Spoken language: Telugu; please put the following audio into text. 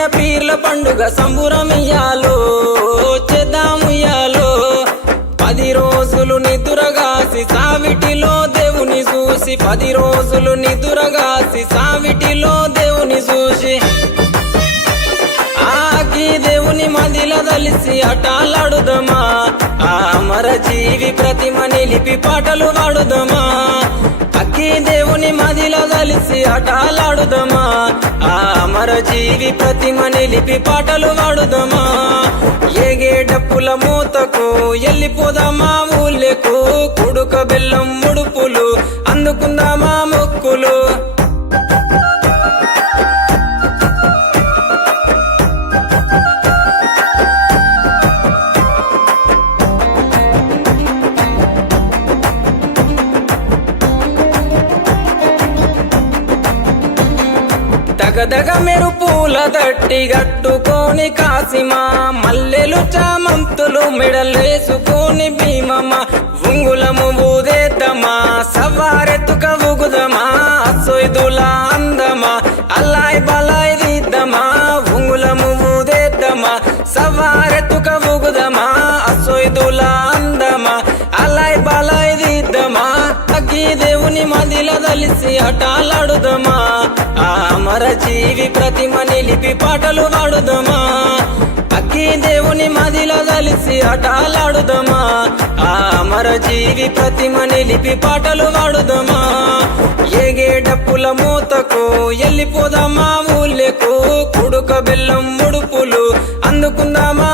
వచ్చిన పీర్ల పండుగ సంబురమియ్యాలో చేద్దాముయ్యాలో 10 రోజులు నిదురగాసి సావిటిలో దేవుని చూసి 10 రోజులు నిదురగాసి సావిటిలో దేవుని చూసి ఆకి దేవుని మదిల దలిసి అటాలాడుదమా ఆ అమర జీవి ప్రతిమ నిలిపి పాటలు పాడుదమా అక్కి దేవుని మదిల దలిసి అటాలాడుదమా ఆ అమర జీవి ప్రతిమ నిలిపి పాటలు పాడుదమా ఏగే డప్పుల మూతకు ఎల్లిపోదామా ఊళ్ళకు కుడుక బెల్లం ముడుపులు అందుకుందామా మొక్కులు దగదగ మెరుపుల దట్టి గట్టుకొని కాసిమా మల్లెలు చామంతులు మెడలేసుకొని భీమమ్మ ఉంగులము ఊదేద్దమా సవారెత్తుక ఊగుదమా సొయ్దుల అందమా అల్లాయ్ బలాయ్ దిద్దమా ఉంగులము ఊదేద్దమా సవారెత్తుక ఊగుదమా సొయ్దుల అందమా అల్లాయ్ బలాయ్ దిద్దమా అగ్గి దేవుని మదిల దలిసి అటాలాడుదమా ఆ అమర జీవి ప్రతిమ నిలిపి పాటలు పాడుదమా అగ్గి దేవుని మదిల దలిసి అటాలాడుదమా ఆ అమర జీవి ప్రతిమ నిలిపి పాటలు పాడుదమా ఏగే డప్పుల మూతకు ఎల్లిపోదామా ఊళ్ళకు కుడుక బెల్లం ముడుపులు అందుకుందామా